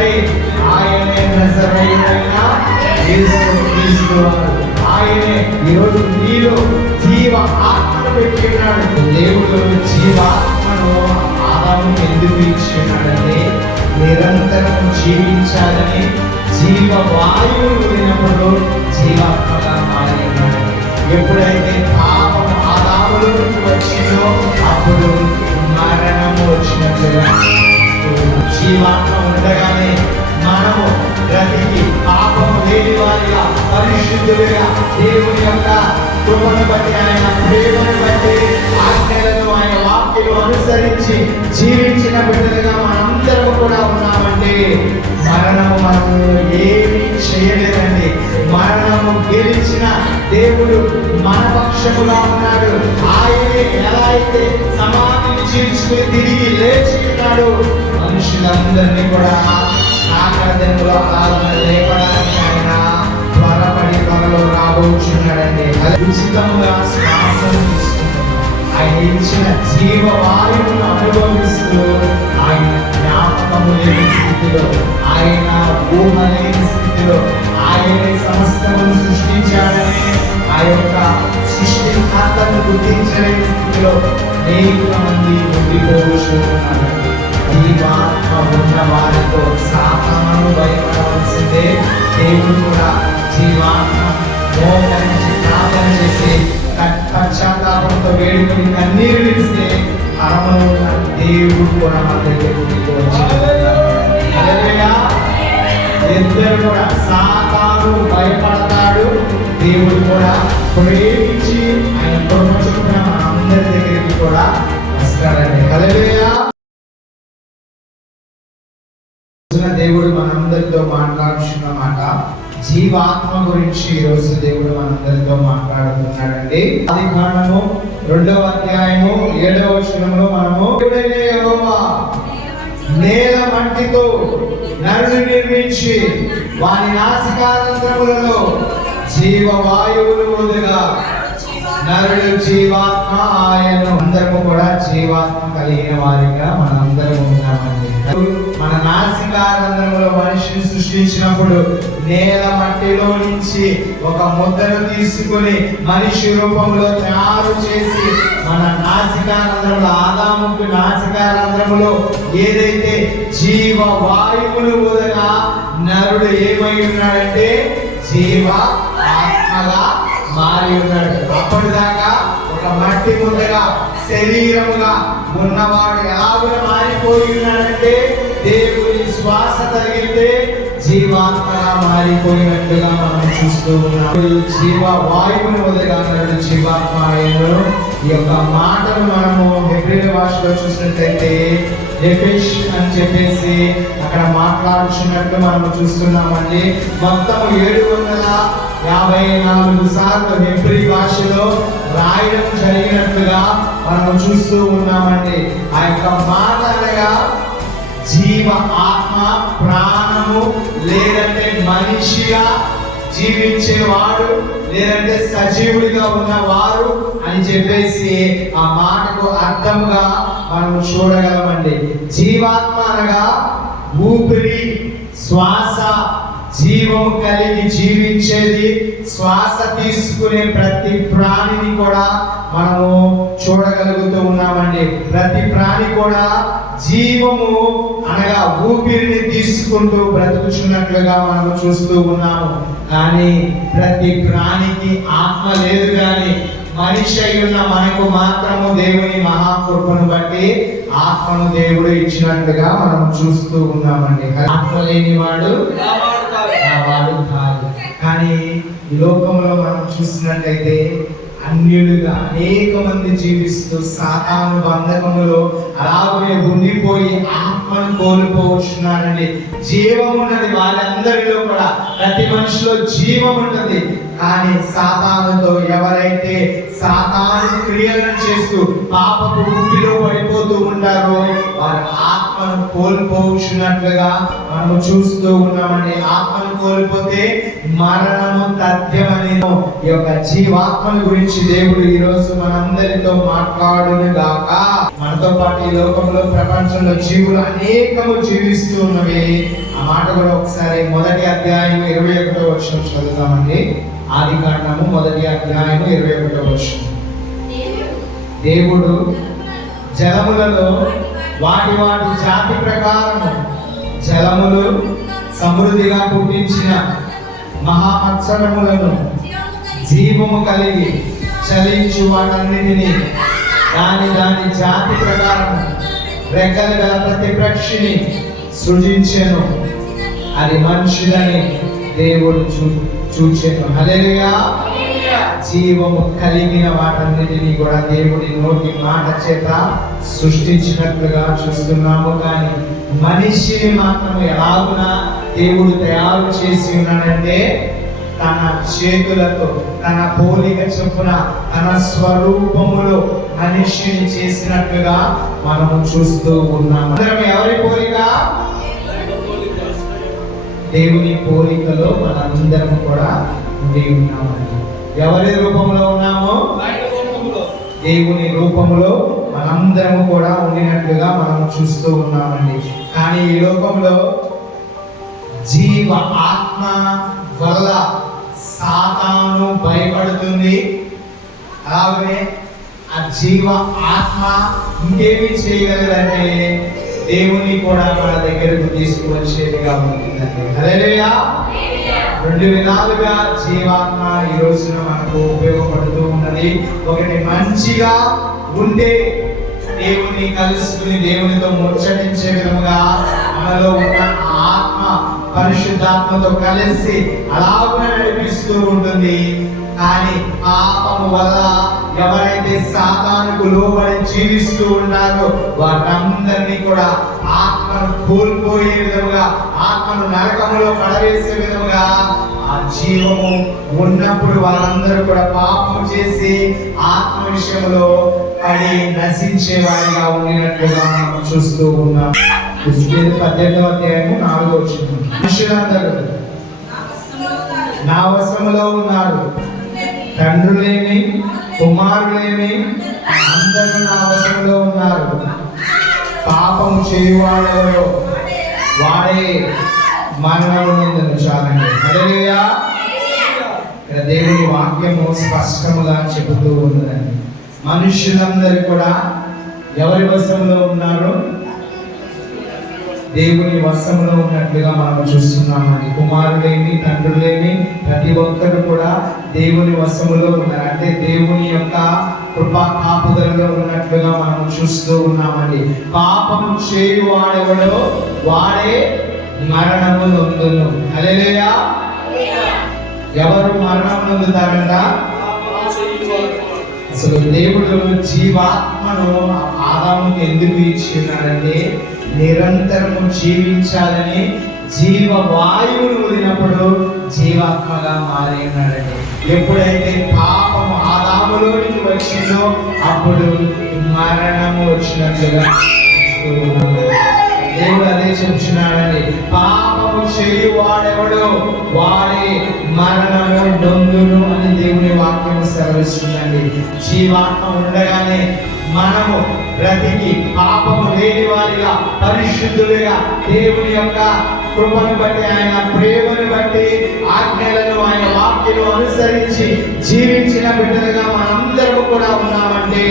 ఒక్కడే, ఆయనే నజరేయుడైన యేసుక్రీస్తు వారు. ఆయనే ఈరోజు నీలో జీవ ఆత్మను పెట్టి ఉన్నాడు. దేవుడు జీవాత్మను ఆదాముకు ఎందుకు ఇచ్చి ఉన్నాడంటే నిరంతరం జీవించాలని, జీవ వాయువు వినప్పుడు జీవాత్మగా మారి ఉన్నాడు. ఎప్పుడైతే పాపం ఆదాములోకి వచ్చిందో అప్పుడు మరణము వచ్చినట్లుగా, జీవాత్మ ఉండగానే మనము బ్రతికి పాపం లేని వారిగా, పరిశుద్ధులుగా, దేవుని యొక్క కృపను బట్టి, ఆయన ప్రేమను బట్టి, ఆజ్ఞలను, ఆయన వాక్యను అనుసరించి జీవించిన బిడ్డలుగా మనందరం కూడా ఉన్నామంటే మరణము మనము ఏమీ చేయలేదండి. మరణము గెలిచిన దేవుడు మన పక్షముగా ఉన్నాడు. ఆయనే ఎలా అయితే సమాధిని చీల్చుకుని తిరిగి లేచి ఉన్నాడు, మనుషులందరినీ కూడా ఆకర్షణలో లేపడానికి ఆయన త్వరపడి త్వరలో రాబోచున్నాడండి. ఉచితంగా శ్వాసను తీసుకుంటున్నాం. ఆయన ఇచ్చిన జీవ వాయువును అనుభవిస్తూ, ఆయన జ్ఞాపకము లేని స్థితిలో, ఆయన ఊహ లేని స్థితిలో, ఆయనే సమస్తమును సృష్టించాడని ఆ యొక్క సృష్టికర్తను గుర్తించలేని స్థితిలో అనేక మంది ఉండిపోతున్నారండి. జీవాత్మ ఉన్న వారితో సాతాను భయపడవలసిందే. దేవుడు కూడా జీవాత్మ మోకరించి ప్రార్థన చేసి పశ్చాత్తాపంతో వేడుకొని కన్నీరు విడిస్తే పరమలో దేవుడు కూడా మన దగ్గరికి ఇద్దరు కూడా, సాతాను భయపడతాడు, దేవుడు కూడా ప్రేమించి ఆయన కృప చొప్పున మన అందరి దగ్గరికి కూడా వస్తాడండి. హల్లెలూయా. దేవుడు మనందరితో మాట్లాడుతున్న మాట జీవాత్మ గురించి ఈరోజు దేవుడు మనందరితో మాట్లాడుతున్నాడండి. ఆదికాండము 2వ అధ్యాయము 7వ వచనంలో మనము యెహోవా నేల మట్టితో నరుని నిర్మించి వాని నాసికారంధ్రములలో జీవవాయువులు వదులుగా నరుడు జీవాత్మ ఆయను. అందరము కూడా జీవాత్మ కలిగిన వారిగా మనందరం ఉన్నామండి. మన నాసికారంధ్రములో మనిషిని సృష్టించినప్పుడు నేల మట్టిలో నుంచి ఒక ముద్దను తీసుకుని మనిషి రూపంలో తయారు చేసి మన నాసికారంధ్రములో, ఆదాముకు నాసికారంధ్రములో ఏదైతే జీవ వాయువులు వదగా నరుడు ఏమై ఉన్నాడంటే జీవ ఆత్మగా మారి ఉన్నాడు. అప్పటిదాకా ఒక మట్టి ముద్దగా శరీరముగా ఉన్నవాడు ఎలాగో మారిపోయి ఉన్నాడంటే దేవుని శ్వాస తగిలితే జీవాత్మగా మారిపోయినట్టుగా మనం చూస్తూ ఉన్నాం. జీవ వాయువుని వదలగలడు జీవాత్మ ఆయను. ఈ యొక్క మాటను మనము హెబ్రీ భాషలో చూసినట్లయితే ఎఫెష్ అని చెప్పేసి అక్కడ మాట్లాడుచున్నట్టు మనము చూస్తున్నామండి. మొత్తం 754 సార్లు హెబ్రీ భాషలో రాయడం జరిగినట్టుగా మనము చూస్తూ ఉన్నామండి. ఆ యొక్క మాట అనగా జీవ ఆత్మ, ప్రాణము, లేదంటే మనిషిగా జీవించేవాడు, లేదంటే సజీవుడిగా ఉన్నవారు అని చెప్పేసి ఆ మాటకు అర్థముగా మనం చూడగలమండి. జీవాత్మ అనగా ఊపిరి, శ్వాస, జీవము కలిగి జీవించేది, శ్వాస తీసుకునే ప్రతి ప్రాణిని కూడా మనము చూడగలుగుతూ ఉన్నామండి. ప్రతి ప్రాణి కూడా జీవము అనగా ఊపిరిని తీసుకుంటూ బ్రతుకుచున్నట్లుగా మనము చూస్తూ ఉన్నాము. కానీ ప్రతి ప్రాణికి ఆత్మ లేదు. కానీ మనిషి అయి ఉన్న మనకు మాత్రము దేవుని మహాకృపను బట్టి ఆత్మను దేవుడు ఇచ్చినట్లుగా మనం చూస్తూ ఉన్నామండి. ఆత్మ లేని వాడు కాదు. కానీ ఈ లోకంలో మనం చూసినట్లయితే అన్యులుగా అనేక మంది జీవిస్తూ సాతాను బంధకములో అలాగే ఉండిపోయి ఆత్మను కోల్పోవచ్చున్నారండి. జీవం ఉన్నది వారందరిలో కూడా, ప్రతి మనిషిలో జీవం ఉన్నది. కానీ సాతానుతో ఎవరైతే సాతాను క్రియలను చేస్తూ పాపపు ఊపిలో పడిపోతూ ఉంటారో వారు ఆత్మను కోల్పోవచ్చున్నట్లుగా మనము చూస్తూ ఉన్నామండి. ఆత్మను కోల్పోతే మరణము తథ్యమని ఈ యొక్క జీవాత్మల గురించి దేవుడు ఈ రోజు మనందరితో మాట్లాడును గాక. మనతో పాటు ఈ లోకంలో ప్రపంచంలో జీవులు అనేకము జీవిస్తూ ఉన్నవి. ఆ మాట కూడా ఒకసారి 1వ అధ్యాయం 21వ వచనం చదువుతామండి. ఆదికాండము 1వ అధ్యాయం 21వ వచనం. దేవుడు జలములలో వాటి వాటి జాతి ప్రకారము జలములు సమృద్ధిగా పుట్టించిన మహామత్సరములను జీవము కలిగి చలించు వాటన్నిటిని దాని దాని జాతి ప్రకారం రెక్కలు గల ప్రతి పక్షిని సృజించెను. అది మంచిదని దేవుడు చూచెను. హల్లెలూయా. జీవము కలిగిన వాటన్నిటిని కూడా దేవుడి నోటి మాట చేత సృష్టించినట్లుగా చూస్తున్నాము. కానీ మనిషిని మాత్రం ఎలాగునా దేవుడు తయారు చేసి ఉన్నాడంటే తన చేతులతో తన పోలిక చొప్పున తన స్వరూపములో మనిషిని చేసినట్లుగా మనము చూస్తూ ఉన్నాము. ఎవరి పోలిక? దేవుని పోలికలో మనందరం కూడా ఉండి ఉన్నామండి. ఎవరి రూపంలో ఉన్నామో దేవుని రూపంలో మనందరము కూడా ఉండినట్లుగా మనం చూస్తూ ఉన్నామండి. కానీ ఈ లోకంలో జీవ ఆత్మ వల్ల సాతాను భయపడుతుంది. అలాగే ఆ జీవ ఆత్మ ఇంకేమి చేయగలదంటే దేవుని కూడా మన దగ్గరకు తీసుకువచ్చేదిగా ఉంటుందండి. హల్లెలూయా. 2 విధాలుగా జీవాత్మ ఈ రోజున మనకు ఉపయోగపడుతూ ఉన్నది. ఒకటి మంచిగా ఉంటే దేవుని కలుసుకుని దేవునితో ముచ్చటించే విధముగా మనలో ఉన్న ఆత్మ పరిశుద్ధాత్మతో కలిసి అలాగున నడిపిస్తూ ఉంటుంది. కానీ పాపము వల్ల ఎవరైతే సాతానుకు లోబడి జీవిస్తూ ఉంటారో వారందరినీ కూడా ఆత్మను కోల్పోయే విధముగా, ఆత్మను నరకములో పడవేసే విధముగా ఆ జీవము ఉన్నప్పుడు వారందరూ కూడా పాపం చేసి ఆత్మ విషయంలో పడి నశించే వారిగా ఉండినట్లుగా మనం చూస్తూ ఉన్నాం. 18వ అధ్యాయము 4వ వచనం. మనుషులందరూ నా వశములో ఉన్నారు, తండ్రులేమి కుమారులేమి అందరూ నా వశంలో ఉన్నారు. పాపము చేయువాడెవరో వాడే మరణము నిందను. చాలండి. హల్లెలూయా. ఇక్కడ దేవుని వాక్యము స్పష్టముగా చెబుతూ ఉన్నదండి. మనుషులందరూ కూడా ఎవరి వశంలో ఉన్నారు? దేవుని వశంలో ఉన్నట్లుగా మనం చూస్తున్నామండి. కుమారులేమి తండ్రులేమి ప్రతి ఒక్కరు కూడా దేవుని వశములో ఉన్నారు. అంటే దేవుని యొక్క కృపా కాపుదలలో ఉన్నట్లుగా మనం చూస్తూ ఉన్నామండి. పాపము చేయువాడెవడో వాడే మరణము నొందును. హల్లెలూయా. ఎవరు మరణం నొందుతారంట? అసలు దేవుడు జీవాత్మను ఆదాముకి ఎందుకు ఇచ్చినాడంటే నిరంతరము జీవించాలని జీవవాయువును వదిలినప్పుడు జీవాత్మగా మారి ఉన్నాడండి. ఎప్పుడైతే పాపము ఆదాములోనికి వచ్చిందో అప్పుడు మరణము వచ్చినట్లుగా దేవుడు అదే చెప్తున్నాడండి. పాపము చేయువాడెవడో వాడే మరణము నొందును అని దేవుని వాక్యము సెలవిస్తుందండి. జీవాత్మ ఉండగానే మనము బ్రతికి పాపము లేని వారిగా పరిశుద్ధులుగా దేవుని యొక్క కృపను బట్టి ఆయన ప్రేమను బట్టి ఆజ్ఞలను ఆయన వాక్యను అనుసరించి జీవించిన బిడ్డలుగా మనందరము కూడా ఉన్నామంటే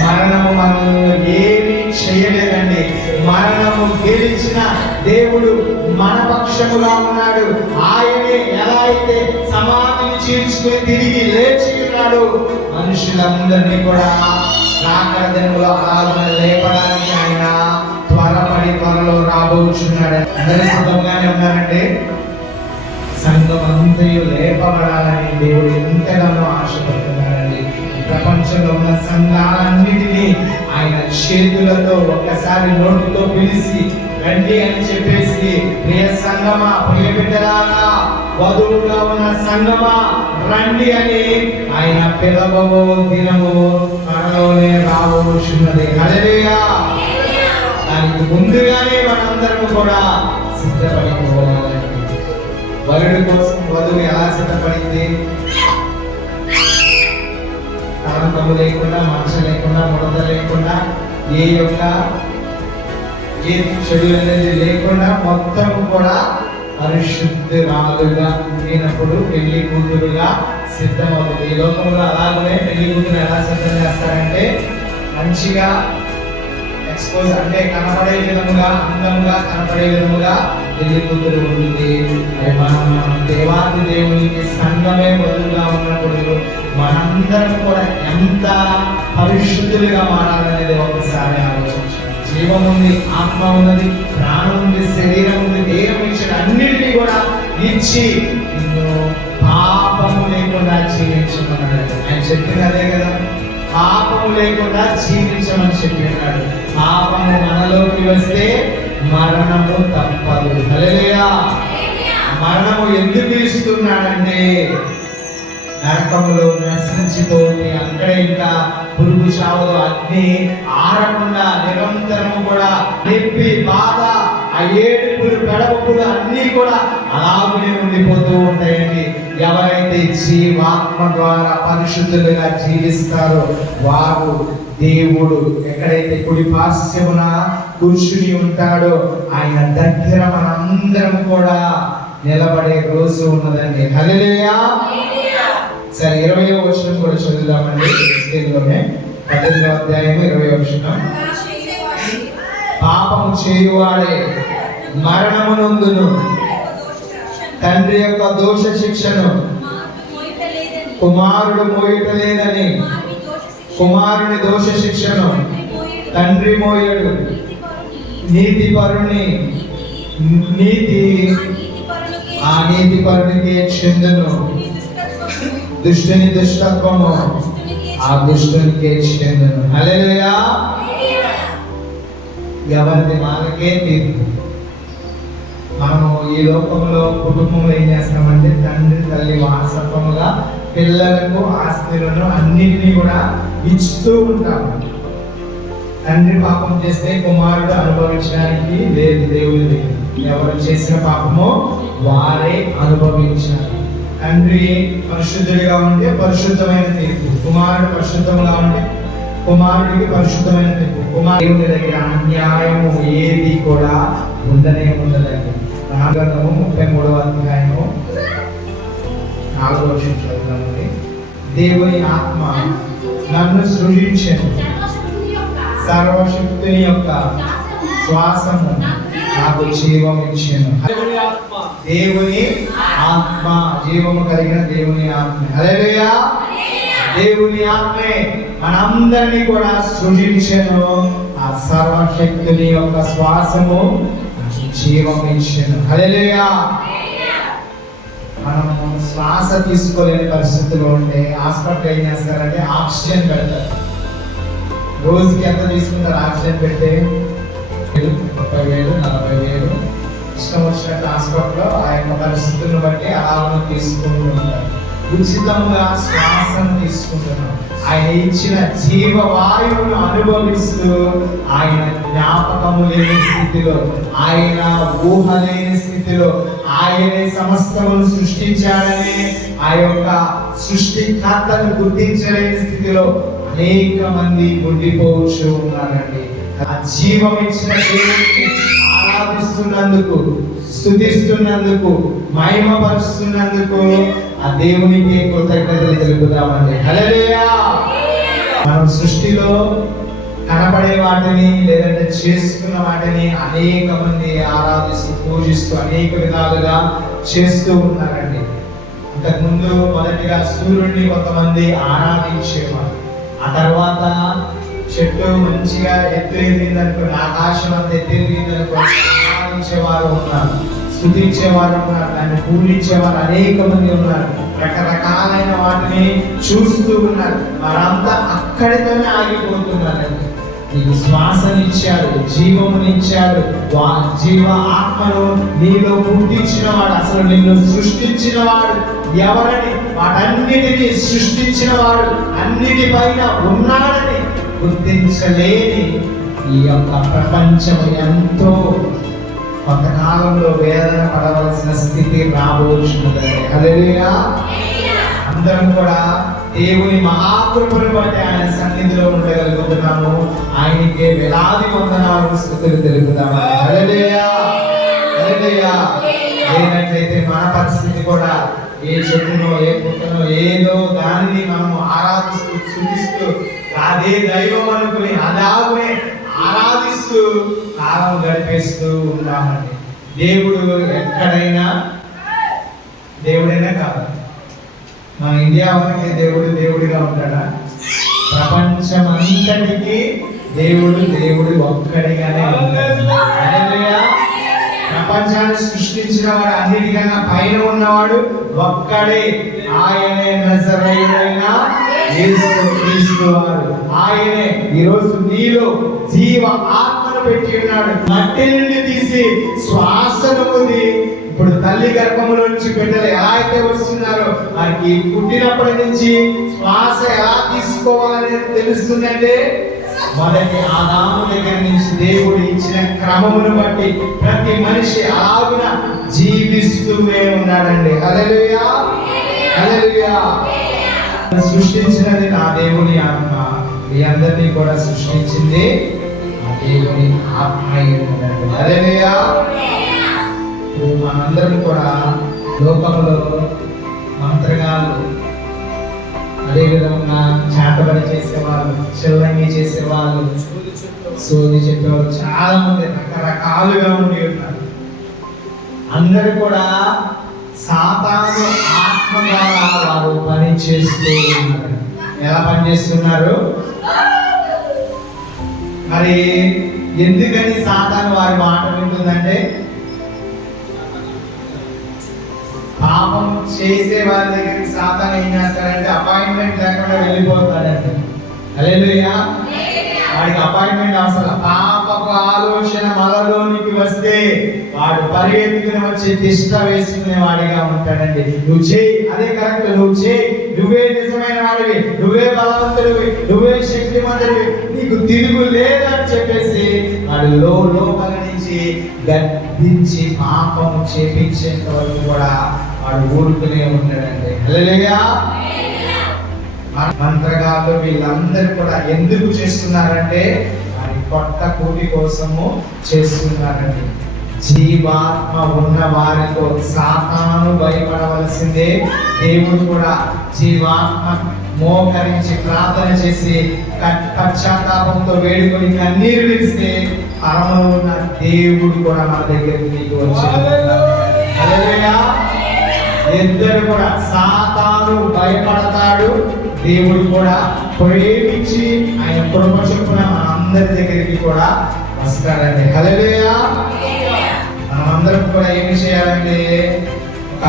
మరణము మనల్ని ఏమీ చేయలేదండి. మరణము గెలిచిన దేవుడు మన పక్షముగా ఉన్నాడు. ఆయనే ఎలా అయితే సమాధిని చీల్చుకుని తిరిగి లేచి ఉన్నాడు, మనుషులందరినీ కూడా రాకడలో అలాగే లేపడానికి ఆయన త్వరలో రాబోచున్నాడు. అందరూ సిద్ధంగానే ఉన్నారండి. సంఘం అంతయు లేపబడాలని దేవుడు ఎంతగానో ఆశపడుతున్నాడండి. ప్రపంచంలో ఉన్న సంఘాలన్నిటినీ ఆయన చేతులతో ఒక్కసారి నోటితో పిలిచి రండి అని చెప్పేసి, ప్రియ సంఘమా, ప్రియ బిడ్డలారా, వధువుగా ఉన్న సంఘమా రండి అని ఆయన పిలవబో దినము త్వరలోనే రాబోచున్నది. హల్లెలూయా. దానికి ముందుగానే మనందరం కూడా సిద్ధపడిపోవాలండి. వరుడు కోసం వధువు ఎలా సిద్ధపడింది? కారణము లేకుండా, మంచం లేకుండా, ముడత లేకుండా ఏ యొక్క ఏ చెడు అనేది లేకుండా మొత్తం కూడా పరిశుద్ధురాలుగా ఉండినప్పుడు పెళ్లి కూతురుగా సిద్ధమవుతుంది. ఈ లోకంలో అలాగనే పెళ్లి కూతురు ఎలా సిద్ధం చేస్తారంటే మంచిగా ఎక్స్పోజ్ అంటే కనపడే విధముగా అందంగా కనపడే విధముగా పెళ్లి కూతురు ఉంటుంది. మనం దేవాది దేవునికి సంఘమే బదులుగా ఉన్నప్పుడు మనందరం కూడా ఎంత పరిశుద్ధులుగా మారాలనేది ఒకసారి ఆలోచించాలి. జీవం ఉంది, ఆత్మ ఉన్నది, ప్రాణం ఉంది, శరీరం ఉంది, దేహం ఇచ్చిన అన్నిటినీ కూడా ఇచ్చి నిన్ను పాపము లేకుండా జీవించమన్నాడు. ఆయన చెప్పింది అదే కదా, పాపము లేకుండా జీవించమని చెప్పినాడు. పాపము మనలోకి వస్తే మరణము తప్పదు. హల్లెలూయా. మరణము ఎందుకు ఇస్తున్నాడంటే నరకములో నశించిపోతే అక్కడే ఇంకా పురుగు చావదు, అగ్ని ఆరకుండా నిరంతరము కూడా నొప్పి బాధ ఆ ఏడుపులు పెడపులు అన్నీ కూడా అలాగనే ఉండిపోతూ ఉంటాయండి. ఎవరైతే జీవాత్మ ద్వారా పరిశుద్ధులుగా జీవిస్తారో వారు దేవుడు ఎక్కడైతే కుడి పార్శ్వమున కూర్చుని ఉంటాడో ఆయన దగ్గర మనందరం కూడా నిలబడే రోజు ఉన్నదండి. హల్లెలూయా. సరే 20వ వచనం కూడా చదువుదామండి. ఎస్తేరులోనే 18వ అధ్యాయం 20వ వచనం. పాపము చేయువాడే మరణమునందును తండ్రి యొక్క దోష శిక్షను కుమారుడు మోయటలేదని, కుమారుని దోష శిక్షను తండ్రి మోయడు. నీతిపరుని ఆ నీతిపరునికే చెందును. దుష్టుని దుష్టత్వము ఆ దుష్టునికే చెందును. హల్లెలూయా. ఎవరిది వాళ్ళకే తీర్పు. మనము ఈ లోకంలో కుటుంబంలో ఏం చేస్తామంటే తండ్రి తల్లి వారసత్వముగా పిల్లలకు ఆస్తులను అన్నిటినీ కూడా ఇస్తూ ఉంటాము. తండ్రి పాపం చేస్తే కుమారుడు అనుభవించడానికి లేదు దేవుని. ఎవరు చేసిన పాపమో వారే అనుభవించాలి. తండ్రి పరిశుద్ధుడిగా ఉంటే పరిశుద్ధమైన తీర్పు, కుమారుడు పరిశుద్ధంగా ఉంటే కుమారుడికి పరిశుద్ధమైన తీర్పు. దేవుని దగ్గర అన్యాయము ఏది కూడా ఉండనే ఉండదండి. 33వ అధ్యాయము 4వ వచనం చదువుతామండి. దేవుని ఆత్మ నన్ను సృజించెను, సర్వశక్తుని యొక్క శ్వాసము నాకు జీవం ఇచ్చెను. దేవుని ఆత్మ, జీవము కలిగిన దేవుని ఆత్మ. హల్లెలూయా. దేవుని ఆత్మే మనందరినీ కూడా సృజించెను. ఆ సర్వశక్తుని యొక్క శ్వాసము జీవం ఇచ్చెను. హల్లెలూయా. మనము శ్వాస తీసుకోలేని పరిస్థితుల్లో ఉంటే హాస్పిటల్ ఏం చేస్తారంటే ఆక్సిజన్ పెడతారు. రోజుకి ఎంత తీసుకుంటారు ఆక్సిజన్ పెడితే? 30,000 40,000 ఇష్టం వచ్చినట్టు హాస్పిటల్లో ఆ యొక్క పరిస్థితులను బట్టి అలా తీసుకుంటూ ఉంటారు. ఉచితంగా శ్వాసను తీసుకుంటున్నాం. ఆయన ఇచ్చిన జీవవాయువును అనుభవిస్తూ ఆయన జ్ఞాపకము లేని స్థితిలో, ఆయన ఊహ లేని స్థితిలో, ఆయనే సమస్తమును సృష్టించాడని ఆ యొక్క సృష్టికర్తను గుర్తించలేని స్థితిలో అనేక మంది ఉండిపోవచ్చు ఉన్నారండి. ఆ జీవం ఇచ్చిన దేవుడిని ఆరాధిస్తున్నందుకు, స్తుతిస్తున్నందుకు, మహిమపరుస్తున్నందుకు ఆ దేవునికి కృతజ్ఞతలు తెలుపుదామండి. హల్లెలూయా. మనం సృష్టిలో కనబడే వాటిని లేదంటే చేసుకున్న వాటిని అనేక మంది ఆరాధిస్తూ పూజిస్తూ అనేక విధాలుగా చేస్తూ ఉన్నారండి. ఇంతకుముందు మొదటిగా సూర్యుడిని కొంతమంది ఆరాధించేవారు. ఆ తర్వాత చెట్టు మంచిగా ఎత్తు ఎదిగిందనుకోండి, ఆకాశం అంత ఎత్తు ఎదిగిందనుకోండి ఆరాధించేవారు ఉన్నారు, స్తుతించేవారు ఉన్నారు, దాన్ని పూజించేవారు అనేక మంది ఉన్నారు. రకరకాలైన వాటిని చూస్తూ ఉన్నారు. వారంతా అక్కడితోనే ఆగిపోతున్నారండి. నీకు శ్వాసనిచ్చాడు, జీవమునిచ్చాడు, జీవ ఆత్మను నీలో పుట్టించిన వాడు, అసలు నిన్ను సృష్టించిన వాడు ఎవరని, వాటన్నిటినీ సృష్టించిన వాడు అన్నిటిపైన ఉన్నాడని గుర్తించలేని ఈ యొక్క ప్రపంచం ఎంతో కొంతకాలంలో వేదన పడవలసిన స్థితి రాబోతున్నది. హల్లెలూయా. అందరం కూడా దేవుని మహాకృపను బట్టి ఆయన సన్నిధిలో ఉండగలుగుతున్నాము. ఆయనకే వేలాది వందనాలు స్తుతులు తెలుపుతాము. హల్లెలూయా, హల్లెలూయా. లేనట్లయితే మన పరిస్థితి కూడా ఏ చెట్టునో ఏ పుట్టనో ఏదో దానిని మనము ఆరాధిస్తూ స్తుతిస్తూ అదే దైవం అనుకుని అలాగే ఆరాధిస్తూ కాలం గడిపేస్తూ ఉంటామండి. దేవుడు ఎక్కడైనా దేవుడైనా కాదు. మన ఇండియా వరకే దేవుడు దేవుడిగా ఉంటాడా? ప్రపంచం అంతటికి దేవుడు దేవుడు ఒక్కడిగానే ఉంటాడు. హల్లెలూయా. ప్రపంచాన్ని సృష్టించిన వాడు, అన్నిటికన్నా పైన ఉన్నవాడు ఒక్కడే. ఆయనే నజరేయుడైన యేసు క్రీస్తు వారు. ఆయనే ఈరోజు నీలో జీవ ఆత్మను పెట్టి ఉన్నాడు. మట్టి నుండి తీసి శ్వాసను పొంది ఇప్పుడు తల్లి గర్భములో నుంచి బిడ్డలు ఎలా అయితే వస్తున్నారో వారికి పుట్టినప్పటి నుంచి శ్వాస ఎలా తీసుకోవాలని తెలుస్తుందంటే మొదటి ఆదాము దగ్గర నుంచి దేవుడు ఇచ్చిన క్రమమును బట్టి ప్రతి మనిషి అలాగున జీవిస్తూనే ఉన్నాడండి. హల్లెలూయా, హల్లెలూయా. సృష్టించినది నా దేవుని ఆత్మ, మీ అందరినీ కూడా సృష్టించింది ఆ దేవుని ఆత్మ. హల్లెలూయా. మనందరం కూడా లోకంలో మంత్రగాళ్ళు, అదేవిధంగా చేతబడి చేసేవాళ్ళు, చిల్లంగి చేసేవాళ్ళు, సోది చెప్పేవాళ్ళు చాలా మంది రకరకాలుగా ఉండి ఉన్నారు. అందరూ కూడా సాతాను ఆత్మ ద్వారా వారు పని చేస్తూ ఉన్నారు. ఎలా పనిచేస్తున్నారు? మరి ఎందుకని సాతాను వారి మాట వింటుందంటే పాపం చేసే వారి దగ్గరికి సాతాను ఏం చేస్తాడంటే అపాయింట్మెంట్ లేకుండా వెళ్ళిపోతాడంటే. హల్లెలూయా. వాడికి అపాయింట్మెంట్ అవసరం. పాపపు ఆలోచన మనలోనికి వస్తే వాడు పరిగెత్తుకుని వచ్చి తిష్ట వేసుకునే వాడిగా ఉంటాడండి. నువ్వు చేయి, అదే కరెక్ట్, నువ్వు చేయి, నువ్వే నిజమైన వాడివి, నువ్వే బలవంతుడివి, నువ్వే శక్తిమంతుడివి, నీకు తిరుగు లేదని చెప్పేసి వాడు లోపల నుంచి గద్దించి పాపము చేపించేంత వరకు కూడా వాడు ఊరుకునే ఉంటాడండి. హల్లెలూయా. మంత్రగాళ్ళు వీళ్ళందరూ కూడా ఎందుకు చేస్తున్నారంటే వారి కొత్త కూటి కోసము చేస్తున్నారండి. జీవాత్మ ఉన్న వారితో సాతాను భయపడవలసిందే. దేవుడు కూడా జీవాత్మ మోకరించి ప్రార్థన చేసి పశ్చాత్తాపంతో వేడుకొని కన్నీరు విడిస్తే పరమలో ఉన్న దేవుడు కూడా మన దగ్గరికి వచ్చాడు. హల్లెలూయా. ఇద్దరు కూడా సాతాను భయపడతాడు, దేవుడు కూడా ప్రేమించి ఆయన కృప చొప్పున మన అందరి దగ్గరికి కూడా వస్తాడండి. హల్లెలూయా. మనమందరం కూడా ఏమి చేయాలంటే ఒక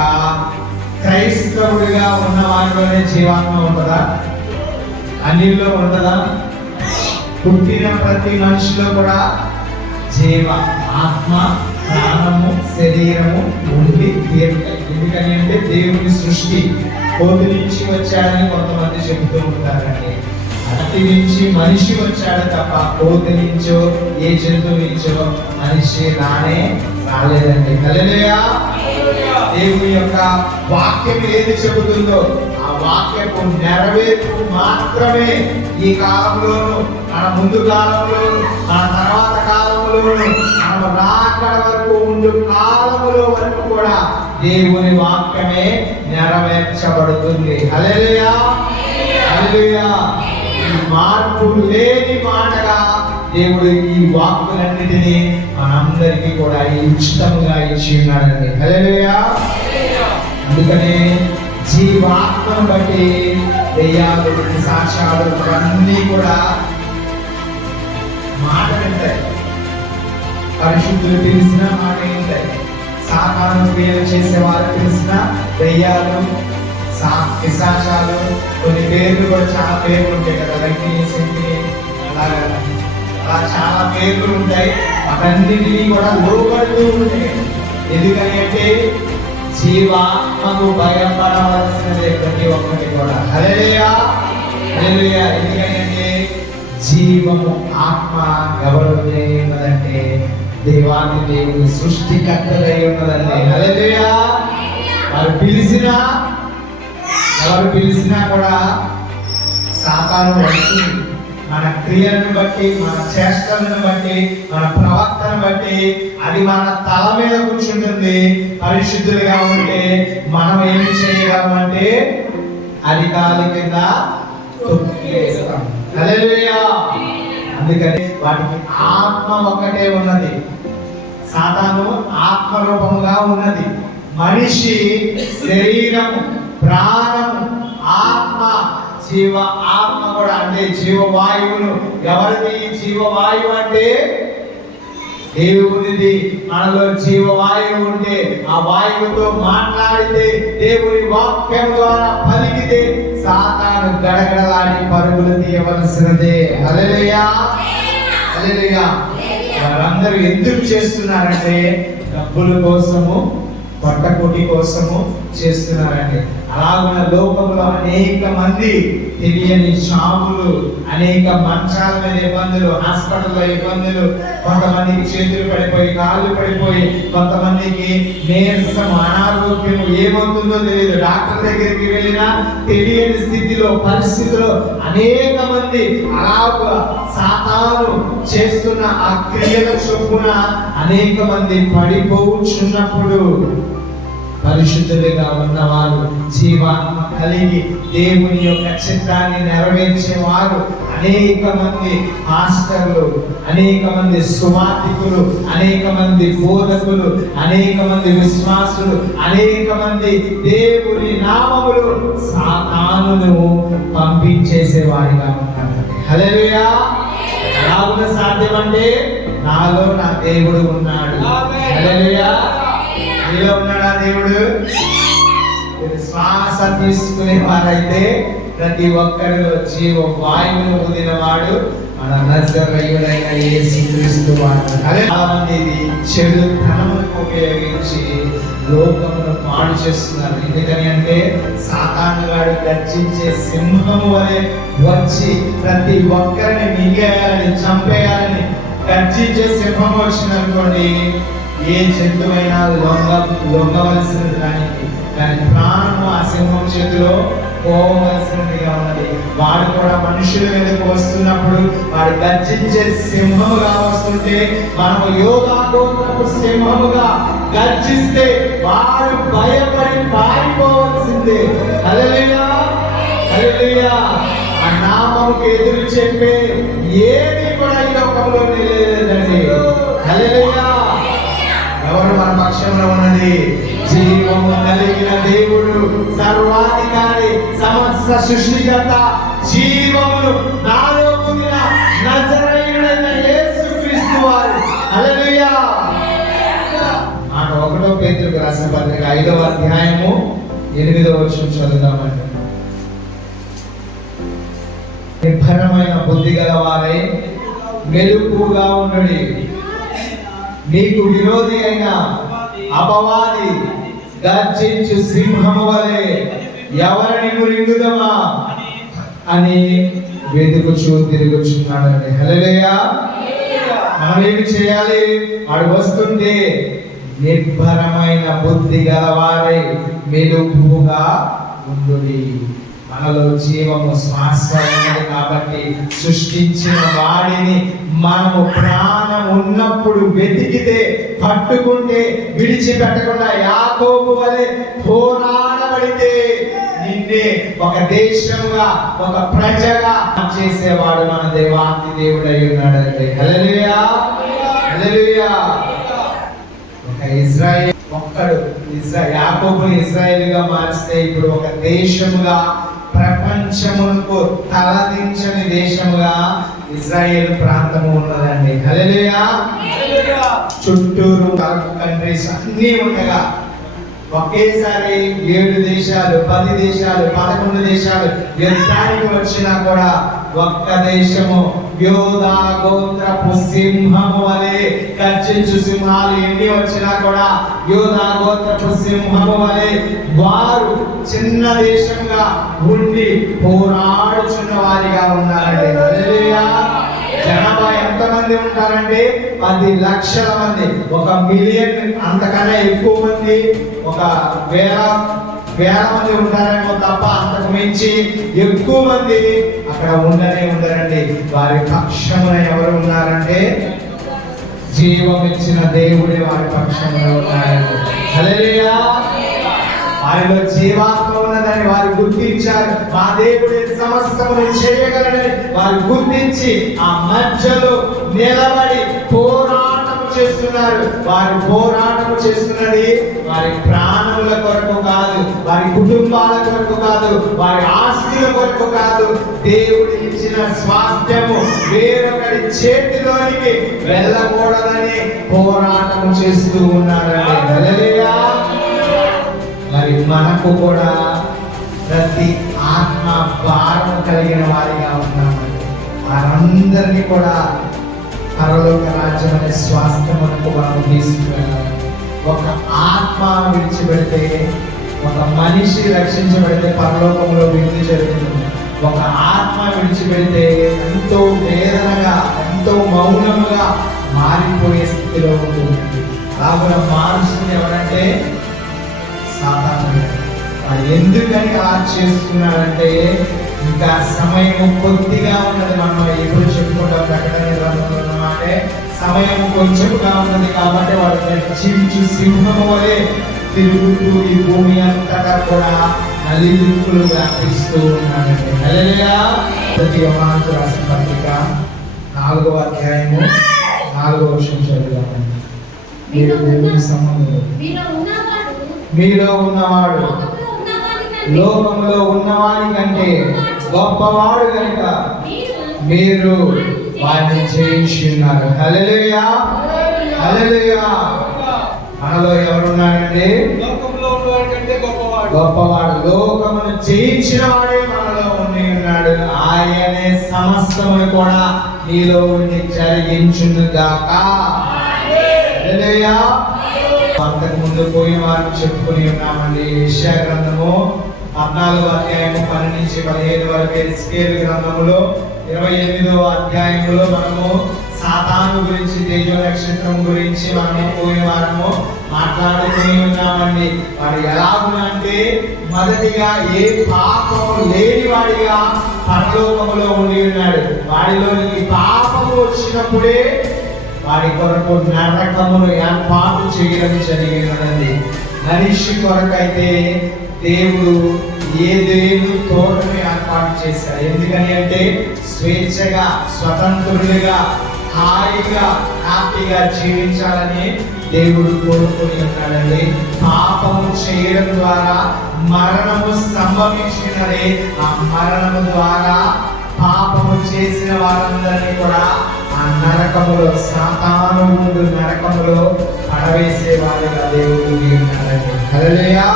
క్రైస్తవుడిగా ఉన్న వారిలోనే జీవాత్మ ఉంటుందా? అన్నిల్లో ఉంటుందా? పుట్టిన ప్రతి మనిషిలో కూడా జీవ ఆత్మ ప్రాణము శరీరము ఉండి ఎందుకని అంటే దేవుని సృష్టి కోతి నుంచి వచ్చాడని కొంతమంది చెబుతూ ఉంటారండి. అట్టి నుంచి మనిషి వచ్చాడు తప్ప కోతి నుంచో ఏ జంతువు నుంచో మనిషి రాలేదండి. హల్లెలూయా. దేవుని యొక్క వాక్యం ఏది చెబుతుందో ఆ వాక్యపు నెరవేర్పు మాత్రమే ఈ కాలంలోను, మన ముందు కాలంలోను, మన తర్వాత కాలంలోను, మన రాకడ వరకు ఉండు కాలములో వరకు కూడా దేవుని వాక్యమే నెరవేర్చబడుతుంది. హల్లెలూయా, హల్లెలూయా. ఈ మార్పు లేని మాటగా దేవుడు ఈ వాక్కులన్నిటినీ మనందరికీ కూడా ఉచితముగా ఇచ్చి ఉన్నాడండి. హల్లెలూయా. అందుకనే జీవాత్మను బట్టి దెయ్యాలు, సాక్ష్యాలు అన్నీ కూడా మాట వింటాయి. పరిశుద్ధులు తెలిసిన మాట వింటాయి. సాతాను క్రియలు చేసే వారు తెలిసిన దెయ్యాలు, పిశాచాలు, కొన్ని పేర్లు కూడా చాలా పేర్లు ఉంటాయి కదా, అలా చాలా పేర్లు ఉంటాయి. అవన్నిటినీ కూడా లోపడుతూ ఉంటాయి. ఎందుకని అంటే జీవాత్మకు భయపడవలసినదే ప్రతి ఒక్కటి కూడా. హల్లెలూయా, హల్లెలూయా. ఎందుకంటే జీవము ఆత్మ ఎవరుంటే ఉన్నదంటే దేవాది దేవుని సృష్టికర్తలై ఉన్నదండి. హల్లెలూయా. వారు పిలిచిన ఎవరు పిలిచినా కూడా సాతాను వస్తుంది. మన క్రియలను బట్టి, మన చేష్టలను బట్టి, మన ప్రవర్తన బట్టి అది మన తల మీద కూర్చుంటుంది. పరిశుద్ధులుగా ఉంటే మనం ఏమి చేయగలమంటే అధికారి కింద తొక్కివేస్తాం. హల్లెలూయా. అందుకని వాటికి ఆత్మ ఒకటే ఉన్నది. సాతాను ఆత్మరూపముగా ఉన్నది. మనిషి శరీరము, ప్రాణము, ఆత్మ, జీవ ఆత్మ కూడా అంటే జీవవాయువులు. ఎవరిది జీవవాయువు అంటే దేవునిది. మనలో జీవవాయువు ఉంటే ఆ వాయువుతో మాట్లాడితే, దేవుని వాక్యం ద్వారా పలికితే సాతాను గడగడలాడి పరుగులు తీయవలసినదే. హల్లెలూయా, హల్లెలూయా. వారందరూ ఎందుకు చేస్తున్నారంటే డబ్బుల కోసము, పొట్టకొటి కోసము చేస్తున్నారండి. అలాగున్న లోకంలో అనేక మంది తెలియని షాపులు, అనేక మంచాల మీద ఇబ్బందులు, హాస్పిటల్లో ఇబ్బందులు, కొంతమందికి చేతులు పడిపోయి, కాళ్ళు పడిపోయి, కొంతమందికి నీరసం, అనారోగ్యం, ఏమవుతుందో తెలియదు. డాక్టర్ దగ్గరికి వెళ్ళినా తెలియని స్థితిలో, పరిస్థితిలో అనేక మంది అలాగా సాతాను చేస్తున్న ఆ క్రియల చొప్పున అనేక మంది పడిపోవచ్చున్నప్పుడు పరిశుద్ధులుగా ఉన్నవారు, జీవాత్మ కలిగి దేవుని యొక్క చిత్తాన్ని నెరవేర్చేవారు అనేక మంది పాస్టర్లు, అనేక మంది సువార్థికులు, అనేక మంది బోధకులు, అనేక మంది విశ్వాసులు, అనేక మంది దేవుని నామములు సాతానును పంపించేసేవారిగా ఉన్నారు. హల్లెలూయా. ఎలాగున సాధ్యమంటే నాలో నా దేవుడు ఉన్నాడు. హల్లెలూయా. నీలో ఉన్నాడా దేవుడు? శ్వాస తీసుకునే వారైతే ప్రతి ఒక్కరిలో జీవ వాయువును పొందిన వాడు మన నజరేయుడైన యేసుక్రీస్తు వాడు. చాలా మంది ఇది చెడు ధనములకు ఉపయోగించి లోకమును పాడు చేస్తున్నారు. ఎందుకని అంటే సాతాను గాడు గర్జించే సింహము వలె వచ్చి ప్రతి ఒక్కరిని మింగేయాలని, చంపేయాలని గర్జించే సింహం వచ్చిందనుకోండి, ఏ జంతువైనా లొంగవలసిన దాని ప్రాణము ఆ సింహం చేతిలో పోవలసినదిగా ఉన్నది. వాడు కూడా మనుషుల మీదకి వస్తున్నప్పుడు వాడు గర్జించే సింహముగా వస్తుంటే మనము యోధా గోత్రపు సింహముగా గర్జిస్తే వాడు భయపడి పారిపోవలసిందే. హల్లెలూయా, హల్లెలూయా. ఆ నామముకు ఎదురు చెప్పే ఏది కూడా ఈ లోకంలో లేదండి. హల్లెలూయా. ఎవరు మన పక్షంలో ఉన్నది? జీవము కలిగిన దేవుడు, సర్వాధికారి, సమస్త సృష్టికర్త, జీవమును నాలో పొందిన నజరేయుడైన యేసుక్రీస్తు వారు. హల్లెలూయా. మాట 1 పేతురుకు రాసిన పత్రిక 5వ అధ్యాయము 8వ వచనం చదువుదామండి. నిర్భరమైన బుద్ధి గలవారై మెలకువగా ఉండుడి. మీకు విరోధి అయిన అపవాది గర్జించు సింహము వలె ఎవరిని మురింగుదమా అని వెతుకుచూ తిరుగుచున్నాడండి. హల్లెలూయా. మనం ఏమి చేయాలి? వాడు వస్తుంటే నిర్భరమైన బుద్ధి గలవారై మెలకువగా ఉండుడి. మనలో జీవము శ్వాస ఉన్నది కాబట్టి సృష్టించిన వాడిని మనము ప్రాణం ఉన్నప్పుడు వెతికితే, పట్టుకుంటే, విడిచిపెట్టకుండా యాకోబు వలె పోరాడబడితే నిన్నే ఒక దేశంగా, ఒక ప్రజగా చేసేవాడు మన దేవాతి దేవుడై ఉన్నాడండి. హల్లెలూయా, హల్లెలూయా. ఒక ఇజ్రాయేల్ ఒక్కడు యాకోబుని ఇజ్రాయేలుగా మారిస్తే ఇప్పుడు ఒక దేశముగా, ప్రపంచమునకు తలదించని దేశముగా ఇజ్రాయేల్ ప్రాంతము ఉన్నదండి. హల్లెలూయా. చుట్టూరు కంట్రీస్ అన్నీ ఉండగా ఒకేసారి 7 దేశాలు, 10 దేశాలు, 11 దేశాలు యుద్ధానికి వచ్చినా కూడా ఒక్క దేశము యోధా గోత్రపు సింహము వలె గర్జించు సింహాలు ఎన్ని వచ్చినా కూడా యోధా గోత్రపు సింహము వలె వారు చిన్న దేశంగా ఉండి పోరాడుచున్న వారిగా ఉన్నారండి. హల్లెలూయా. జనాభా ఎంతమంది ఉంటారంటే 10 లక్షల మంది, 1 మిలియన్ అంతకన్నా ఎక్కువ మంది, 1,000 వేల మంది ఉంటారేమో తప్ప అంతకు మించి ఎక్కువ మంది అక్కడ ఉండరండి. వారి పక్షమున ఎవరు ఉన్నారంటే జీవం ఇచ్చిన దేవుడి వారి పక్షంలో ఉన్నారండి. హల్లెలూయా. వారిలో జీవాత్మ ఉన్నదని వారు గుర్తించారు. మా దేవుడే సమస్తమును చేయగలడని వారు గుర్తించి ఆ మధ్యలో నిలబడి పోరాటం చేస్తున్నారు. వారు పోరాటం చేస్తున్నది వారి ప్రాణముల కొరకు కాదు, వారి కుటుంబాల కొరకు కాదు, వారి ఆస్తిల కొరకు కాదు. దేవుడి ఇచ్చిన స్వాస్థ్యము వేరొకరి చేతిలోనికి వెళ్ళకూడదని పోరాటం చేస్తూ ఉన్నారండి. హల్లెలూయా. మరి మనకు కూడా ప్రతి ఆత్మ భారం కలిగిన వారిగా ఉన్నామండి. వారందరినీ కూడా పరలోక రాజ్యం అనే స్వాస్థ్యమునకు మనం తీసుకువెళ్ళాలి. ఒక ఆత్మ విడిచిపెడితే, ఒక మనిషి రక్షించబడితే పరలోకంలో విడుదల జరుగుతుంది. ఒక ఆత్మ విడిచిపెడితే ఎంతో వేదనగా, ఎంతో మౌనముగా మారిపోయే స్థితిలో ఉంటుంది. అలాగే మారుస్తుంది ఎవరంటే సాతాను. ఎందుకని అలా చేస్తున్నారంటే ఇంకా సమయం కొద్దిగా ఉన్నది. మనం ఎప్పుడు చెప్పుకుంటాం ప్రకటన గ్రంథంలో అంటే సమయం కొంచెంగా ఉన్నది కాబట్టి వాడు గర్జించు సింహము వలె తిరుగుతూ ఈ భూమి అంతటా కూడా నలుదిక్కులు వ్యాపిస్తూ ఉన్నాడండి. హల్లెలూయా. యోహాను రాసిన పత్రిక 4వ అధ్యాయము 4వ వచనం చదువుదామండి. మీలో ఉన్నవాడు లోకములో ఉన్నవాడి కంటే గొప్పవాడు కనుక మీరు వారిని జయించి ఉన్నారు. హల్లెలూయా. హల్లెలూయా. మనలో ఎవరున్నారంటే గొప్పవాడు, లోకమును జయించిన వాడే మనలో ఉండి ఉన్నాడు. ఆయనే సమస్తమును కూడా నీలో ఉండి జరిగించును గాక. హల్లెలూయా. అంతకు ముందు పోయిన వారిని చెప్పుకుని ఉన్నామండి. యెషయా గ్రంథము 14వ అధ్యాయము 12 నుంచి 15 వరకు, ఎస్కేలు గ్రంథములో 28వ అధ్యాయంలో మనము సాతాను గురించి, తేజ నక్షత్రం గురించి మనము పోయిన వారము మాట్లాడుకుని ఉన్నామండి. వాడు ఎలాగునంటే మొదటిగా ఏ పాపము లేని వాడిగా పరలోకములో ఉండి ఉన్నాడు. వాడిలోనికి పాపము వచ్చినప్పుడే వారి కొరకు నరకమును ఏర్పాటు చేయడం జరిగినది. మనిషి కొరకైతే దేవుడు ఏదేను తోటను ఏర్పాటు చేశాడు. ఎందుకని అంటే స్వేచ్ఛగా, స్వతంత్రులుగా, హాయిగా, హ్యాపీగా జీవించాలని దేవుడు కోరుకుని ఉన్నాడండి. పాపము చేయడం ద్వారా మరణము సంభవించినది. ఆ మరణము ద్వారా పాపము చేసిన వారందరినీ కూడా ఆ నరకములో, సాతాను ముందు నరకములో పడవేసే వారిగా దేవుడు ఉన్నాడండి. హల్లెలూయా.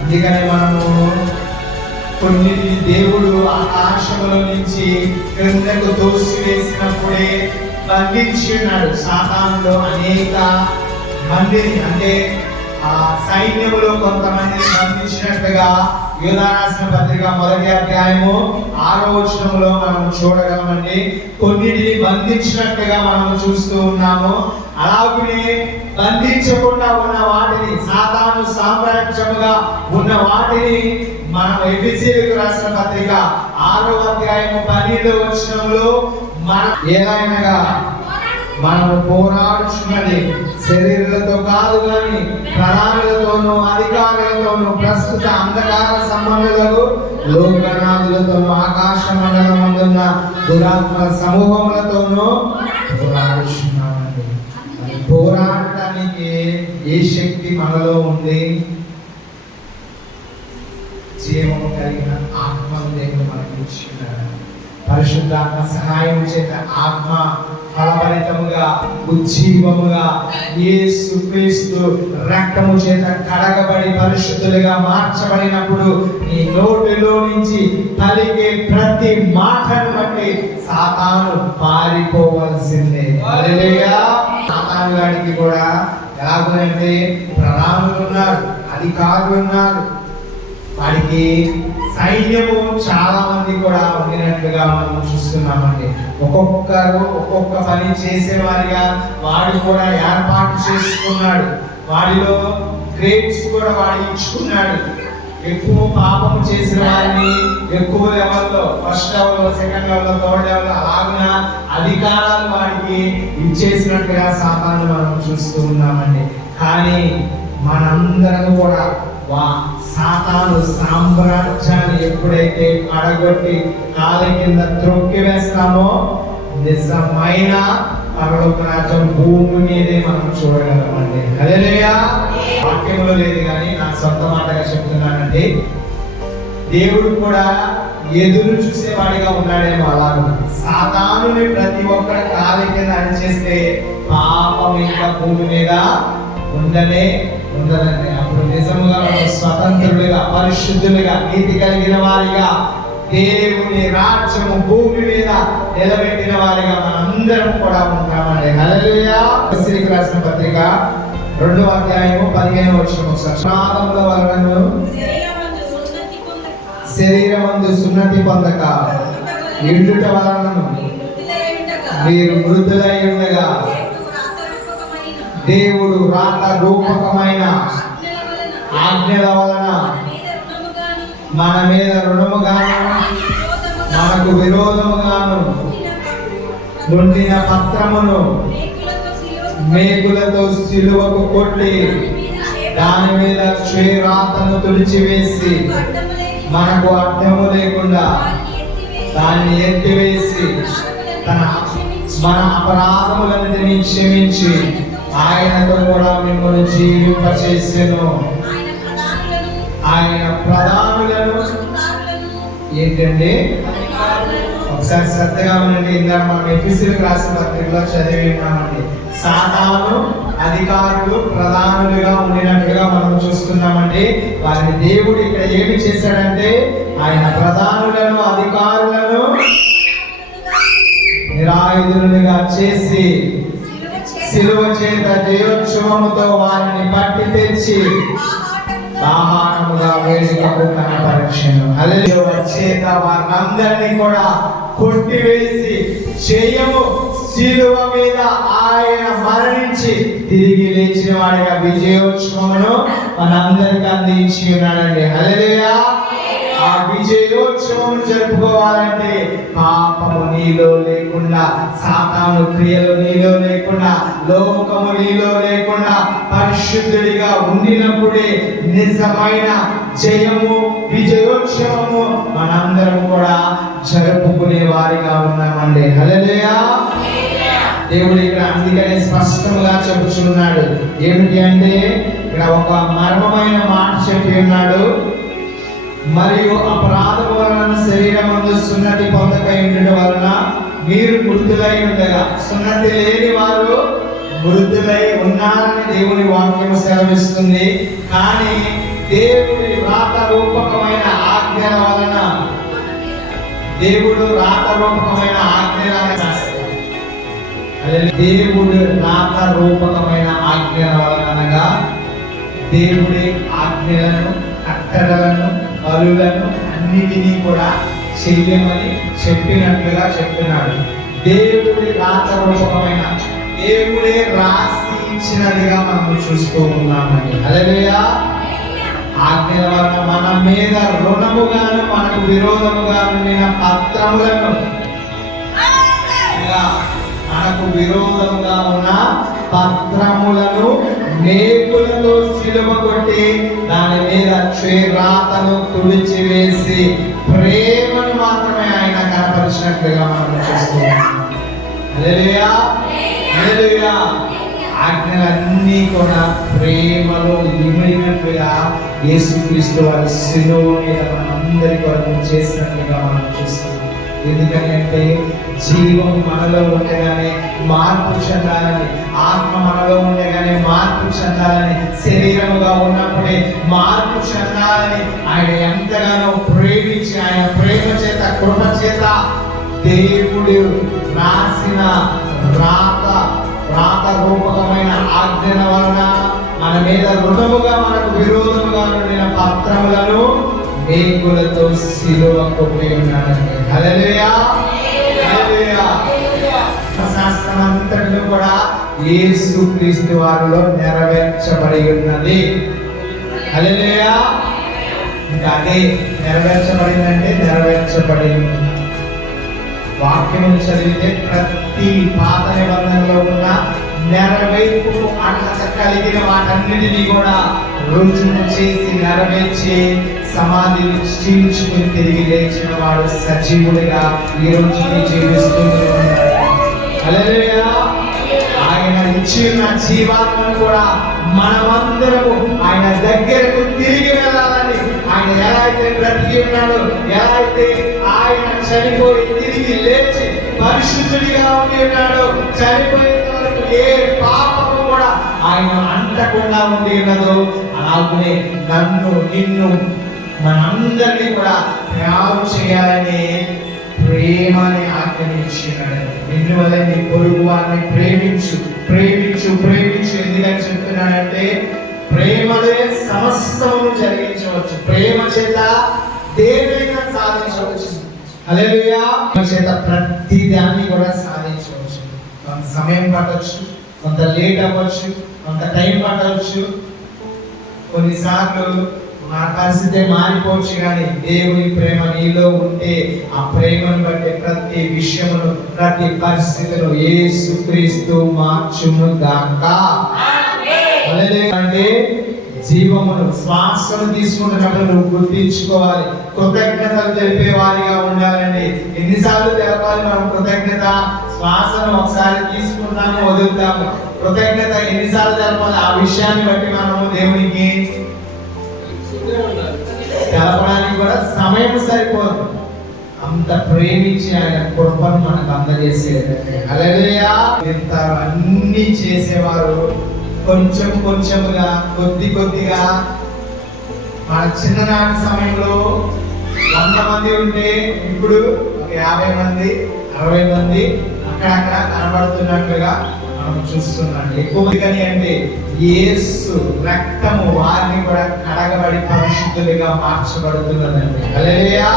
అందుకని మనము కొన్నిటిని దేవుడు ఆకాశములో నుంచి క్రిందకు తోసివేసినప్పుడే బంధించి ఉన్నాడు. సాతానులో అనేక మందిని, అంటే ఆ సైన్యములో కొంతమందిని బంధించినట్టుగా యూదా రాసిన పత్రిక 1వ అధ్యాయము 6వ వచనంలో మనం చూడగలమండి. కొన్నిటిని బంధించినట్టుగా మనం చూస్తూ ఉన్నాము. అలాగే బంధించకుండా ఉన్న వాటిని, సాతాను సామ్రాజ్యముగా ఉన్న వాటిని మనం ఎఫెసీయులకు రాసిన పత్రిక 6వ అధ్యాయము 12వ వచనంలో మనం ఏలైనగా మనము పోరాడుచున్నది శరీరులతో కాదు కానీ ప్రణాళికలతోనూ, అధికారులతోనూ, ప్రస్తుత అంధకార సంబంధులకు, లోకనాథులతోనూ, ఆకాశ మండలమందున్న దురాత్మ సమూహములతోనూ పోరాడుచున్నామండి. పోరాడటానికి ఏ శక్తి మనలో ఉంది? జీవము కలిగిన ఆత్మను దేవుడు మనకు ఇచ్చినాడు. పరిశుద్ధాత్మ సహాయం చేత ఆత్మ ఫలభరితముగా, ఉజ్జీవముగా యేసుక్రీస్తు రక్తము చేత కడగబడి పరిశుద్ధులుగా మార్చబడినప్పుడు నీ నోటిలో నుంచి పలికే ప్రతి మాటను బట్టి సాతాను పారిపోవలసిందే. హల్లెలూయా. సాతాను గారికి కూడా ఎలాగంటే ప్రధానులు ఉన్నారు, అధికారులు ఉన్నారు, వాడికి సైన్యము చాలా మంది కూడా ఉండినట్లుగా మనం చూస్తున్నామండి. ఒక్కొక్కరు ఒక్కొక్క పని చేసేవారిగా వాడు కూడా ఏర్పాటు చేసుకున్నాడు. వాడిలో గ్రేడ్స్ కూడా వాడు ఇచ్చుకున్నాడు. ఎక్కువ పాపం చేసిన వారిని ఎక్కువ లెవెల్లో, ఫస్ట్ లెవెల్లో, సెకండ్ లెవెల్లో, థర్డ్ లెవెల్లో అలాగున అధికారాలు వాడికి ఇచ్చేసినట్టుగా సాతాను మనం చూస్తూ ఉన్నామండి. కానీ మనందరం కూడా సాతాను సామ్రాజ్యాన్ని ఎప్పుడైతే పడగొట్టి కాళ్ళ కింద త్రొక్కి వేస్తామో నిజమైన పరలోక రాజ్యం భూమి మీదే మనం చూడగలమండి. హల్లెలూయా. వాక్యంలో లేదు కానీ నా సొంత మాటగా చెప్తున్నానండి. దేవుడు కూడా ఎదురు చూసేవాడిగా ఉన్నాడేమో అలాగే సాతానుని ప్రతి ఒక్కరి కాలి కింద అణిచేస్తే పాపం ఇంకా భూమి మీద ఉండదండి. అప్పుడు నిజముగా స్వతంత్రులుగా, పరిశుద్ధులుగా, నీతి కలిగిన వారిగా, దేవుని రాజ్యము భూమి మీద నిలబెట్టిన వారిగా మనందరం కూడా ఉంటామండి. హల్లెలూయా. ఎఫెసీయులకు రాసిన పత్రిక 2వ అధ్యాయము 15వ వచనం ఒకసారి. ప్రాణముల వలన శరీరమందు సున్నతి పొందక ఇండుట వలన మీరు మృతులై ఉండగా దేవుడు రాత రూపకమైన ఆజ్ఞల వలన మన మీద రుణముగాను మనకు విరోధముగాను నుండిన పత్రమును మేకులతో సిలువకు కొట్టి దాని మీద క్షేరాతను తుడిచివేసి మనకు అడ్డము లేకుండా దాన్ని ఎత్తివేసి మన అపరాధములన్నిటినీ క్షమించి ఆయనతో కూడా మిమ్మల్ని జీవింపచేసెను. ఆయన ప్రధానులను ఏంటండి ఒకసారి శ్రద్ధగా ఉండండి. ఇందాక మనం ఎఫెసీయులకు రాసిన పత్రికలో చదివి ఉన్నామండి. సాతాను అధికారులు ప్రధానులుగా ఉండినట్లుగా మనం చూస్తున్నామండి. వారిని దేవుడు ఇక్కడ ఏమి చేశాడంటే ఆయన ప్రధానులను, అధికారులను నిరాయుధులుగా చేసి సిలువ చేత జయోత్సవముతో వారిని పట్టి తెచ్చి ఆహారముగా వేడుకకు కనపరచెను. హల్లెలూయా. చేత వారందరినీ కూడా కొట్టివేసి జయము సిలువ మీద ఆయన మరణించి తిరిగి లేచిన వాడిగా విజయోత్సవమును మనందరికీ అందించి ఉన్నాడండి. హల్లెలూయా. ఆ విజయోత్సవం జరుపుకోవాలంటే పాపము నీలో లేకుండా, సాతాను క్రియలు నీలో లేకుండా, లోకము నీలో లేకుండా పరిశుద్ధుడిగా ఉండినప్పుడే నిజమైన జయము, విజయోత్సవము మనందరం కూడా జరుపుకునే వారిగా ఉన్నామండి. హల్లెలూయా. దేవుడు ఇక్కడ అందుకనే స్పష్టంగా చెబుతున్నాడు. ఏమిటి అంటే ఇక్కడ ఒక మర్మమైన మాట చెప్పి ఉన్నాడు. మరియు అపరాధము వలన శరీరమందు సున్నతి పొందక ఉండడం వలన మీరు మృతులై ఉండగా, సున్నతి లేని వారు మృతులై ఉన్నారని దేవుని వాక్యము సెలవిస్తుంది. కానీ దేవుడి రాత రూపకమైన ఆజ్ఞల వలన, దేవుడు రాత రూపకమైన ఆజ్ఞల దేవుడు రాత రూపకమైన ఆజ్ఞల వలన అనగా దేవుడి ఆజ్ఞలను, కట్టడలను, బలులను అన్నిటినీ కూడా చెయ్యమని చెప్పినట్లుగా చెప్తున్నాడు. దేవుడి రాత రూపకమైన, దేవుడే రాసి ఇచ్చినదిగా మనం చూస్తూ ఉన్నామని. హల్లెలూయా. ఆజ్ఞల వలన మన మీద రుణముగాను మనకు విరోధముగా ఉండిన పత్రములను, మనకు విరోధముగా ఉన్న పత్రములను మేకులతో సిలువ కొట్టి దాని మీద క్షేరాతను తుడిచివేసి ప్రేమను మాత్రమే ఆయన కనపరిచినట్లుగా మనం చూస్తున్నాం. హల్లెలూయా. హల్లెలూయా. ఆజ్ఞలన్నీ కూడా ప్రేమలో ఇమిడినట్లుగా యేసుక్రీస్తు వారి శిలువ మీద మనందరి కొరకు చేసినట్లుగా మనం చూస్తున్నాం. ఎందుకంటే జీవం మనలో ఉండగానే మార్పు చెందాలని, ఆత్మ మనలో ఉండగానే మార్పు చెందాలని, శరీరముగా ఉన్నప్పుడే మార్పు చెందాలని ఆయన ఎంతగానో ప్రేమించి ఆయన ప్రేమ చేత, కృప చేత దేవుడు రాసిన రాత రూపకమైన ఆజ్ఞల వలన మన మీద రుణముగా మనకు విరోధముగా ఉండిన పత్రములను మేకులతో సిలువ కొట్టి ఉన్నాడండి. హల్లెలూయా. హల్లెలూయా. శాస్త్రం అంతటిలో కూడా యేసుక్రీస్తు వారిలో నెరవేర్చబడి ఉన్నది. హల్లెలూయా. ఇంకా అదే నెరవేర్చబడిందంటే నెరవేర్చబడింది. వాక్యమును చదివితే ప్రతి పాత నిబంధనలో ఉన్న నెరవేర్పు అర్హత కలిగిన వాటన్నిటినీ కూడా రుజువు చేసి నెరవేర్చి సమాధి చీల్చుకుని తిరిగి లేచిన వాడు సజీవుడిగా ఈ రోజుని జీవిస్తూ ఉన్నాడు. హల్లెలూయా. ఆయన ఇచ్చిన జీవాత్మను కూడా మనమందరము ఆయన దగ్గరకు తిరిగి వెళ్ళాలని, ఆయన ఎలా అయితే బ్రతికి ఉన్నాడో, ఎలా అయితే ఆయన చనిపోయి తిరిగి లేచి పరిశుద్ధుడిగా ఉండి ఉన్నాడో, చనిపోయేంత వరకు ఏ పాపము కూడా ఆయన అంటకుండా ఉండి ఉన్నదో, అలాగే నన్ను నిన్ను మనందరినీ కూడా త్యాగం చేయాలని ప్రేమని ఆజ్ఞాపించినాడు. నిన్ను వల్ల నీ పొరుగు వారిని ప్రేమించు ప్రేమించు ప్రేమించు. ఎందుకని చెప్తున్నాడంటే ప్రేమలే సమస్తము జరిగించవచ్చు. ప్రేమ చేత దేనైనా సాధించవచ్చు. హల్లెలూయా. ప్రేమ చేత ప్రతి దాన్ని కూడా సాధించవచ్చు. కొంత సమయం పట్టవచ్చు, కొంత లేట్ అవ్వచ్చు, కొంత టైం పట్టవచ్చు, కొన్నిసార్లు మన పరిస్థితి మారిపోవచ్చు. కానీ దేవుని ప్రేమ నీలో ఉంటే ఆ ప్రేమను బట్టి ప్రతి విషయమును ప్రతి పరిస్థితులను యేసుక్రీస్తు మార్చును గాక. అంటే జీవమును శ్వాసను తీసుకుంటున్నప్పుడు నువ్వు గుర్తించుకోవాలి. కృతజ్ఞతలు తెలిపే వారిగా ఉండాలండి. ఎన్నిసార్లు తెలపాలి మనం కృతజ్ఞత? శ్వాసను ఒకసారి తీసుకుంటాము, వదులుతాము. కృతజ్ఞత ఎన్నిసార్లు తెలపాలి? ఆ విషయాన్ని బట్టి మనము దేవునికి తెలపడానికి కూడా సమయం సరిపోదు. అంత ప్రేమించి ఆయన కృపను మనకు అందజేసేది. హల్లెలూయా. ఇంత అన్ని చేసేవారు కొంచెం కొంచెముగా కొద్ది కొద్దిగా మన చిన్ననాటి సమయంలో 100 మంది ఉంటే ఇప్పుడు 50 మంది 60 మంది అక్కడక్కడ కనబడుతున్నట్లుగా మనం చూస్తున్నాం. ఎక్కువ కానీ అంటే యేసు రక్తము వారిని కూడా కడగబడి పరిశుద్ధులుగా మార్చబడుతున్నదండి. హల్లెలూయా.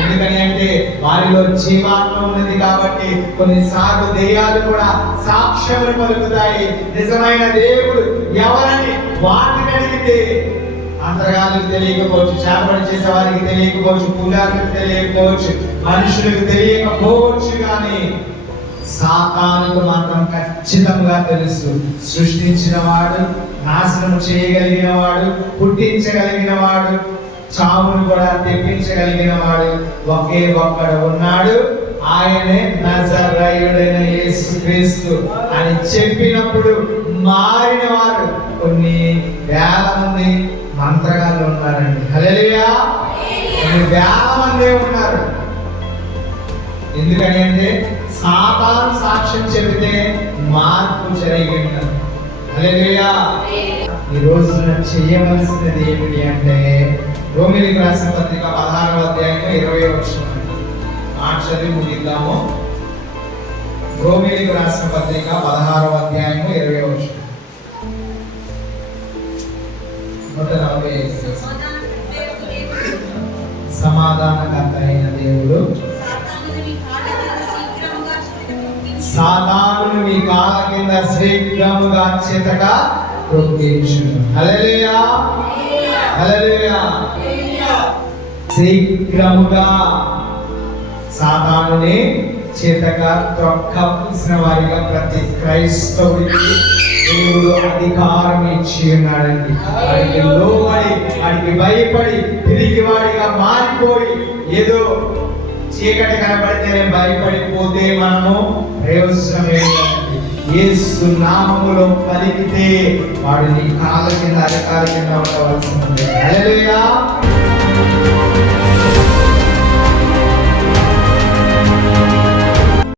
ఎందుకని అంటే వారిలో జీవాత్మ ఉన్నది కాబట్టి కొన్నిసార్లు దెయ్యాలు కూడా సాక్ష్యములు పలుకుతాయి. నిజమైన దేవుడు ఎవరని వాటిని అడిగితే అంతర్గాలకు తెలియకపోవచ్చు, చేపడి చేసే వారికి తెలియకపోవచ్చు, పూజారులకు తెలియకపోవచ్చు, మనుషులకు తెలియకపోవచ్చు, కానీ సాతానుకు మాత్రం ఖచ్చితంగా తెలుసు. సృష్టించిన వాడు, నాశనం చేయగలిగిన వాడు, పుట్టించగలిగిన వాడు, చావును కూడా తెప్పించగలిగిన వాడు ఒకే ఒక్కడు ఉన్నాడు. ఆయనే నజరేయుడైన యేసుక్రీస్తు అని చెప్పినప్పుడు మారిన వారు కొన్ని వేల మంది మంత్రగాళ్ళు ఉన్నారండి. హల్లెలూయా. కొన్ని వేల మంది ఉన్నారు. ఎందుకని అంటే సాతాను సాక్ష్యం చెబితే మార్పు జరిగింది. హల్లెలూయా. ఈ రోజు చేయవలసినది ఏమిటి అంటే రోమీయులకు రాసిన పత్రిక 16వ అధ్యాయం 20వ వచనం మాట చదివి ముగిద్దాము. రోమీయులకు రాసిన పత్రిక 16వ అధ్యాయం 20వ వచనం. సమాధానకర్త అయిన దేవుడు సాతానుని మీ కాళ్ళ కింద శీఘ్రముగా చేతగా రొక్కించును. హల్లెలూయా. హల్లెలూయా. శీఘ్రముగా సాతానుని చేతగా త్రొక్కవలసిన వారిగా ప్రతి క్రైస్తవుడికి దేవుడు అధికారం ఇచ్చి ఉన్నాడండి. వాడికి లోబడి, వాడికి భయపడి తిరిగి వాడిగా మారిపోయి ఏదో చీకటి కనబడితేనే భయపడిపోతే మనము ప్రయోజనం ఏంటంటే యేసు నామములో పలికితే వాడు నీ కాళ్ళ కింద అధికారి కింద ఉండవలసి ఉంది. హల్లెలూయా.